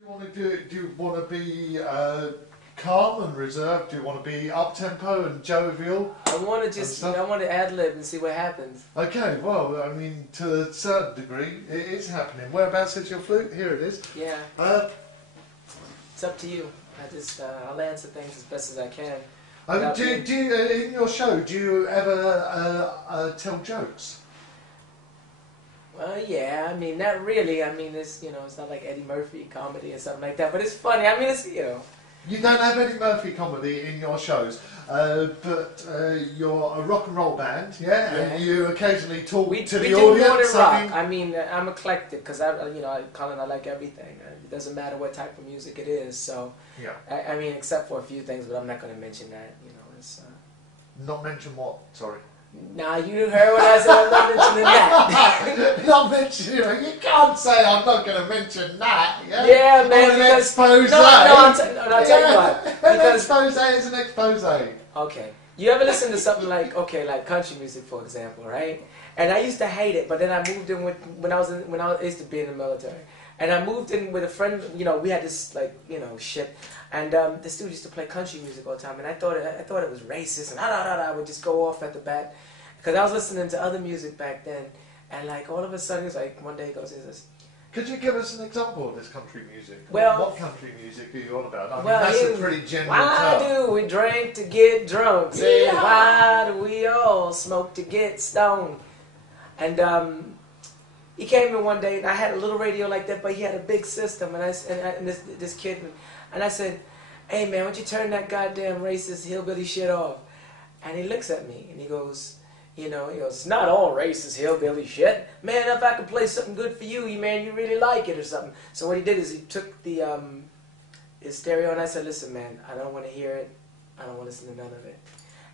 Do you want to be calm and reserved? Do you want to be up tempo and jovial? I want to ad lib and see what happens. Okay, well, I mean, to a certain degree, it is happening. Whereabouts is your flute? Here it is. Yeah. It's up to you. I'll answer things as best as I can. Do you, in your show, do you ever tell jokes? Well, yeah. I mean, not really. I mean, it's it's not like Eddie Murphy comedy or something like that. But it's funny. I mean, it's You don't have Eddie Murphy comedy in your shows, but you're a rock and roll band, yeah? And you occasionally talk to the audience. We do more than rock. I mean, I'm eclectic because Collin, I like everything. It doesn't matter what type of music it is. So, yeah. I mean, except for a few things, but I'm not going to mention that. It's not mention what? Sorry. Nah, you heard what I said. I'm not mentioning that. Not mentioning. You can't say I'm not going to mention that. Yeah, yeah man. Or an expose. I'll tell you what. An expose is an expose. Okay. You ever listen to something like country music, for example, right? And I used to hate it, but then I moved in when I used to be in the military, and I moved in with a friend. We had this shit. And this dude used to play country music all the time, and I thought it was racist, and I would just go off at the bat, because I was listening to other music back then, and like all of a sudden, it's like one day he goes, "Is Could you give us an example of this country music? Well, what country music are you on about? I mean, that's a pretty general term. Why do we drink to get drunk? Say, why do we all smoke to get stoned? And he came in one day, and I had a little radio like that, but he had a big system, and this kid. And I said, "Hey man, why don't you turn that goddamn racist hillbilly shit off?" And he looks at me and he goes, "It's not all racist hillbilly shit. Man, if I could play something good for you, man, you really like it or something." So what he did is he took the his stereo, and I said, "Listen man, I don't want to hear it. I don't want to listen to none of it."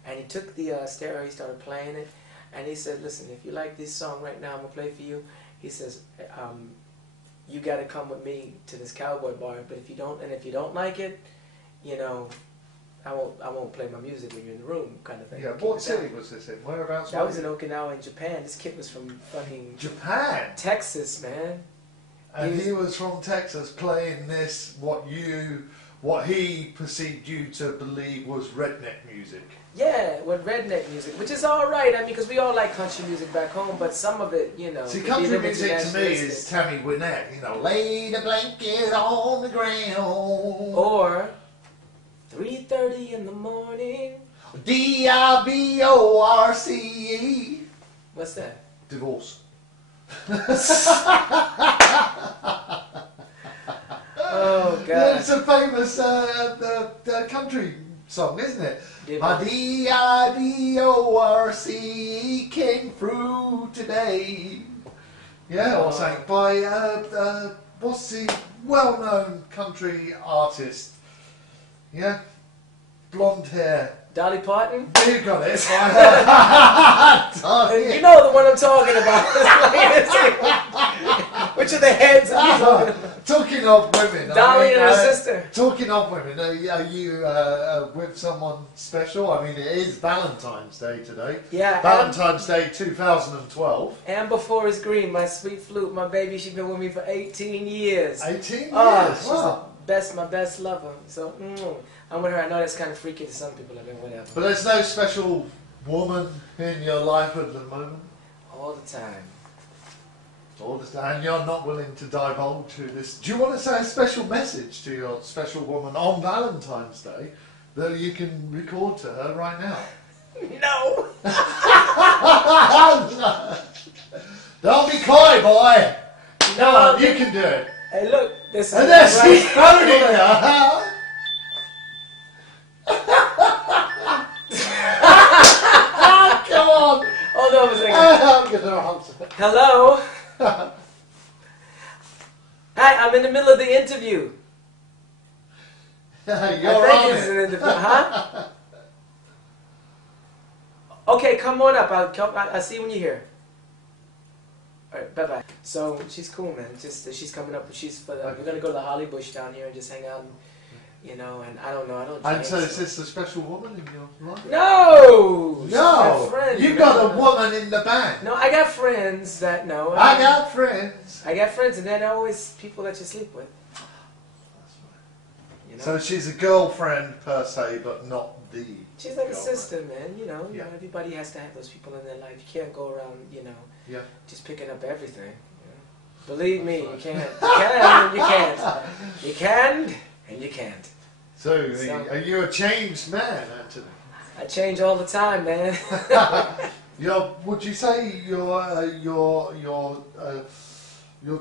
And he took the stereo, he started playing it, and he said, "Listen, if you like this song right now, I'm going to play for you." He says, "You got to come with me to this cowboy bar, but if you don't like it, I won't play my music when you're in the room," kind of thing. Yeah, what city was this in? Whereabouts? That was in Okinawa in Japan. This kid was from fucking Japan, Texas, man. And he was from Texas playing this what he perceived you to believe was redneck music. Yeah, with redneck music, which is all right. I mean, because we all like country music back home, but some of it, See, country music to me is Tammy Wynette. Lay the blanket on the ground. Or 3:30 in the morning. DIVORCE. What's that? Divorce. Oh God! It's a famous country song, isn't it? My DIVORCE came through today. Yeah, or something by what's the well-known country artist? Yeah, blonde hair. Dolly Parton? You got it. You know the one I'm talking about. Which are the heads I'm talking about? Talking of women. Dolly and her sister. Talking of women, are you with someone special? I mean, it is Valentine's Day today. Yeah. Valentine's Day 2012. Amber Forrest Green, my sweet flute, my baby, she's been with me for 18 years. 18 years? She's my best lover. So, I'm with her. I know that's kind of freaky to some people. I mean, whatever. But there's no special woman in your life at the moment? All the time. All the time. And you're not willing to divulge who this... Do you want to say a special message to your special woman on Valentine's Day that you can record to her right now? No! Don't be coy, boy! No, you can do it. Hey, look, this is... And there's she's phoning you! Come on! Hold on a second. I'm gonna answer. Hello? Hi, I'm in the middle of the interview. You're I think on it's it. an interview. Huh? Okay, come on up. I'll see you when you're here. Alright, bye-bye. So, she's cool, man. She's coming up. We're going to go to the Holly Bush down here and just hang out and and I don't know, I don't drink. And so is this a special woman in your life? No! No! Friend, you got a woman in the band. No, I got friends that know. I got friends. I got friends, and they're always people that you sleep with. You know? So she's a girlfriend per se, but not the. She's like girlfriend. a sister, man. You know, everybody has to have those people in their life. You can't go around, just picking up everything. You know? Believe me, you can't. You can, and you can't. You can, and you can't. So are you a changed man, Anthony? I change all the time, man. Would you say your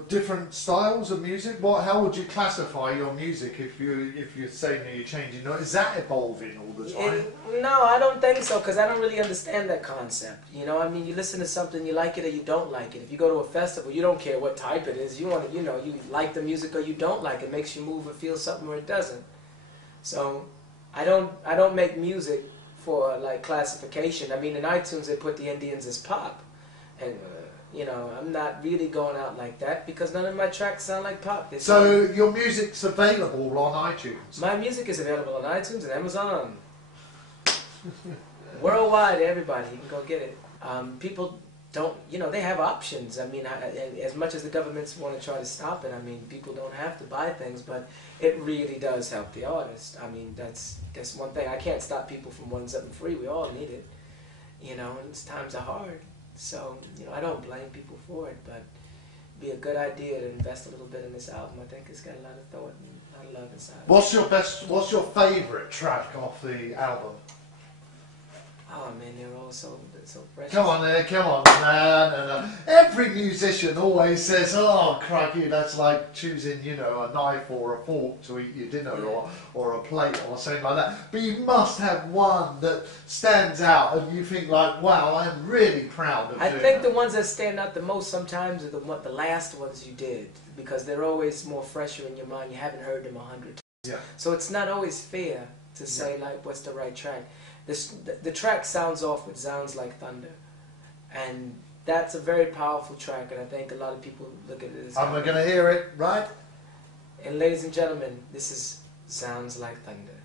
different styles of music? How would you classify your music if you're saying that you're changing? Is that evolving all the time? No, I don't think so, because I don't really understand that concept. You know, I mean, you listen to something, you like it or you don't like it. If you go to a festival, you don't care what type it is. You want to, you like the music or you don't like it. It makes you move or feel something or it doesn't. So I don't make music for like classification. I mean, in iTunes they put the Indians as pop, and I'm not really going out like that because none of my tracks sound like pop. So your music's available on iTunes? My music is available on iTunes and Amazon. Worldwide, everybody, you can go get it. People don't, they have options. I mean, as much as the governments want to try to stop it, I mean, people don't have to buy things, but it really does help the artist. I mean, that's one thing. I can't stop people from wanting something free. We all need it, and times are hard. So, I don't blame people for it, but it'd be a good idea to invest a little bit in this album. I think it's got a lot of thought and a lot of love inside. What's your favourite track off the album? Oh man, they're all so precious. Come on, man. Every musician always says, "Oh, crikey, that's like choosing, a knife or a fork to eat your dinner, or a plate or something like that." But you must have one that stands out, and you think like, "Wow, I'm really proud of." I think the ones that stand out the most sometimes are the last ones you did, because they're always more fresher in your mind. You haven't heard them 100 times. Yeah. So it's not always fair to say like, what's the right track. The track Sounds Off with Sounds Like Thunder, and that's a very powerful track, and I think a lot of people look at it as... I'm going to hear it, right? And ladies and gentlemen, this is Sounds Like Thunder.